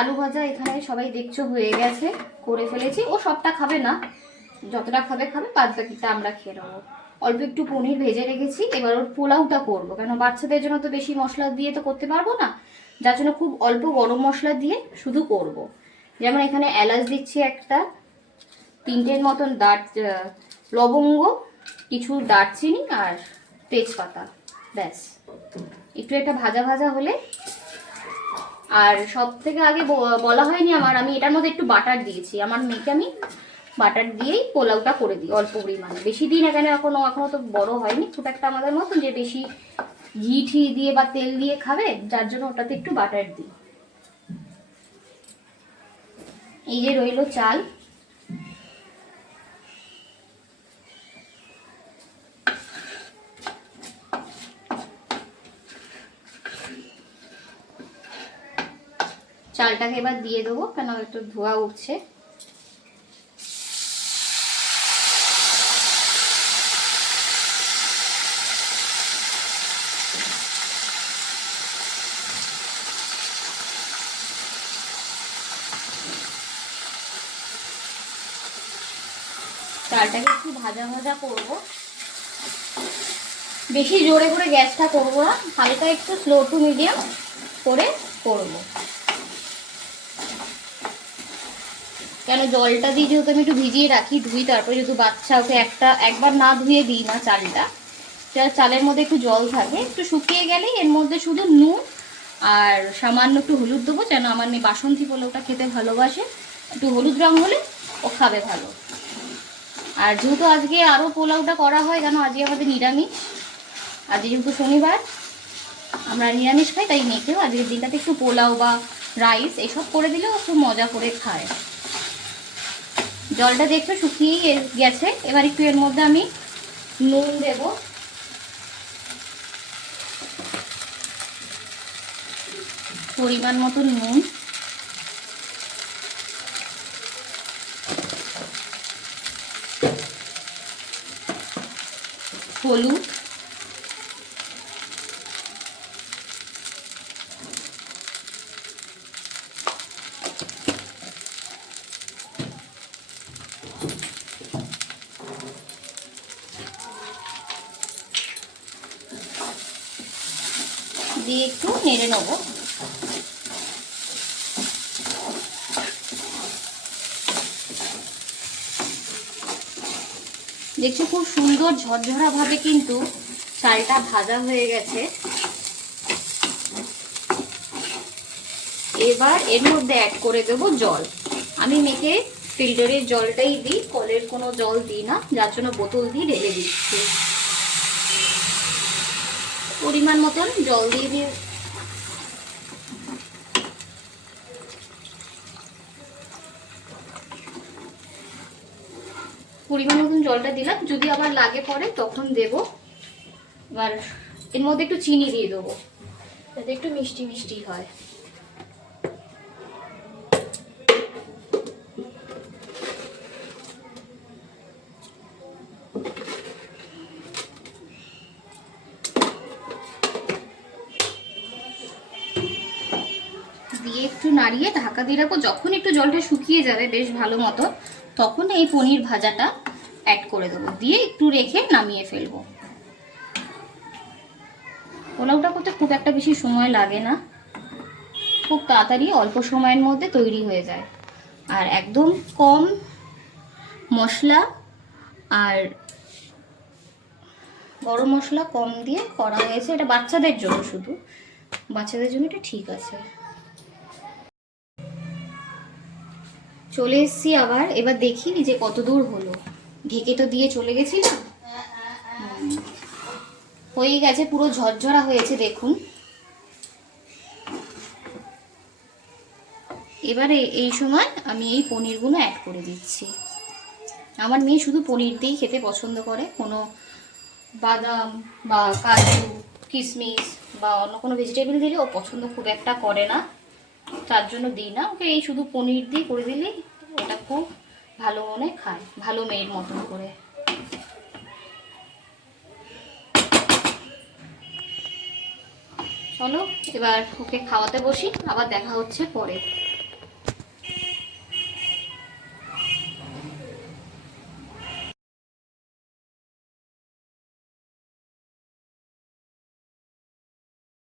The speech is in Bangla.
আলু ভাজা এখানে সবাই দেখছো হয়ে গেছে, করে ফেলেছি। ও সবটা খাবে না, যতটা খাবে খাবে, বাদ বাকিটা আমরা খেয়ে নেবো। অল্প একটু পনির ভেজে রেখেছি, এবার ওর পোলাওটা করবো, কেন বাচ্চাদের জন্য তো বেশি মশলা দিয়ে তো করতে পারবো না, যার জন্য খুব অল্প গরম মশলা দিয়ে শুধু করব। যেমন এখানে এলাচ দিচ্ছি একটা, 3টের মতন লবঙ্গ, কিছু দারচিনি আর তেজপাতা, ব্যাস। একটু এটা ভাজা ভাজা হলে, আর সব থেকে আগে বলা হয়নি আমার, আমি এটার মধ্যে একটু বাটার দিয়েছি। আমার মেয়েকে আমি বাটার দিয়েই পোলাওটা করে দিই অল্প পরিমাণে, বেশি দিই না, কেন এখনো তো বড় হয়নি খুব একটা আমাদের মতন যে বেশি ঘি ঠি দিয়ে বা তেল দিয়ে খাবে, যার জন্য ওটাতে একটু বাটার দিই। এই যে রইলো চাল, চালটাকে এবার দিয়ে দেবো, কেন একটু ধোয়া উঠছে। চালটাকে একটু ভাজা ভাজা করবো, বেশি জোরে করে গ্যাসটা করবো না, হালকা একটু স্লো টু মিডিয়াম করে করবো। কেন জলটা দিয়ে যেহেতু আমি একটু ভিজিয়ে রাখি, ধুই, তারপরে যেহেতু বাচ্চা, ওকে একবার না ধুয়ে দিই না চালটা, চালের মধ্যে একটু জল থাকে, একটু শুকিয়ে গেলেই এর মধ্যে শুধু নুন আর সামান্য একটু হলুদ দেবো, যেন আমার মেয়ে বাসন্তী পোলাওটা খেতে ভালোবাসে, একটু হলুদ রং হলে ও খাবে ভালো। আর যেহেতু আজকে আরও পোলাওটা করা হয়, কেন আজকে আমাদের নিরামিষ, আজকে যেহেতু শনিবার আমরা নিরামিষ খাই, তাই মেয়েকেও আজকের দিনটাতে একটু পোলাও বা রাইস এসব করে দিলেও খুব মজা করে খায়। জলটা দেখছো শুকিয়েই গেছে, এবার একটু এর মধ্যে আমি নুন দেব, পরিমাণ মতো নুন, হলুদ, দিয়ে একটু নেড়ে নেব। দেখছো খুব সুন্দর ঝরঝরা ভাবে কিন্তু চালটা ভাজা হয়ে গেছে। এবার এর মধ্যে অ্যাড করে দেবো জল। আমি মেখে ফিল্টারের জলটাই দিই, কলের কোনো জল দিই না, যার জন্য বোতল দিয়ে ঢেলে দিচ্ছি। পরিমাণ মতন জল দিয়ে পরিমাণ মতন জলটা দিলাম, যদি আবার লাগে পরে তখন দেব। এবার এর মধ্যে একটু চিনি দিয়ে দেবো, যাতে একটু মিষ্টি মিষ্টি হয়। দিয়ে একটু নাড়িয়ে ঢাকা দিয়ে রাখবো। যখন একটু জলটা শুকিয়ে যাবে বেশ ভালো মতো, তখন এই পনির ভাজাটা অ্যাড করে দেবো, দিয়ে একটু রেখে নামিয়ে ফেলবো। পোলাওটা করতে খুব একটা বেশি সময় লাগে না, খুব তাড়াতাড়ি অল্প সময়ের মধ্যে তৈরি হয়ে যায়। আর একদম কম মশলা আর গরম মশলা কম দিয়ে করা হয়েছে, এটা বাচ্চাদের জন্য, শুধু বাচ্চাদের জন্য এটা ঠিক আছে। চলে এসছি আবার, এবার দেখি যে কত দূর হলো। ঢেকে তো দিয়ে চলে গেছিলাম, হয়ে গেছে, পুরো ঝরঝরা হয়েছে দেখুন। এবারে এই সময় আমি এই পনিরগুলো অ্যাড করে দিচ্ছি। আমার মেয়ে শুধু পনির দিয়েই খেতে পছন্দ করে, কোনো বাদাম বা কাজু কিশমিশ বা অন্য কোনো ভেজিটেবল দিলে ও পছন্দ খুব একটা করে না, তার জন্য দিই না ওকে। এই শুধু পনির দিয়ে করে দিলেই ওটা খুব ভালো মনে খায়, ভালো মেয়ের মতন করে। চলো এবার ওকে খাওয়াতে বসি, আবার দেখা হচ্ছে পরে।